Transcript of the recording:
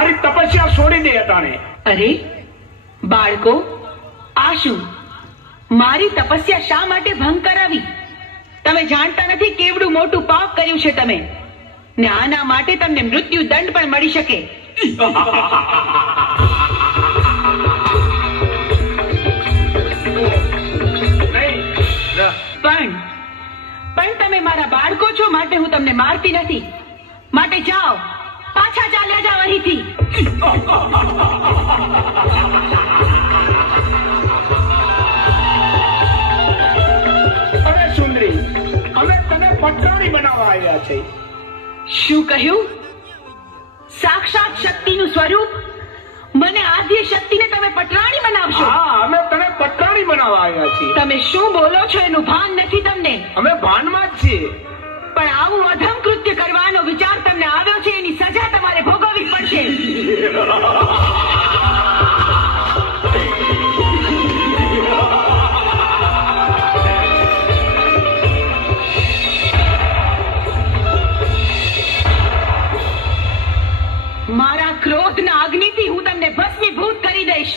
મારી તપસ્યા છોડી દે અટાણે. અરે બાળકો, આ શું? મારી તપસ્યા શા માટે ભંગ કરાવી? તમે જાણતા નથી કેવડું મોટું પાપ કર્યું છે તમે, ને આના માટે તમને મૃત્યુ દંડ પણ મળી શકે. પણ તમે મારા બાળકો છો, માટે હું તમને મારતી નથી. માટે જાઓ, પાછા ચાલ્યા જાઓ અહીંથી. અરે સુંદરી, અમે તને પટરાણી બનાવવા આવ્યા છે. શું કહ્યું? સાક્ષાત શક્તિનું સ્વરૂપ, મને આદ્ય શક્તિને તમે પટરાણી બનાવશો? હા, અમે તને પટરાણી બનાવવા આવ્યા છીએ. તમે શું બોલો છો એનું ભાન નથી તમને? અમે ભાનમાં જ છીએ. પણ આવું અધમ કૃત્ય કરવાનો વિચાર તમને આવ્યો છે, એની સજા તમારે ભોગવવી પડશે. મારા ક્રોધના અગ્નિથી હું તમને ભસ્મીભૂત કરી દઈશ.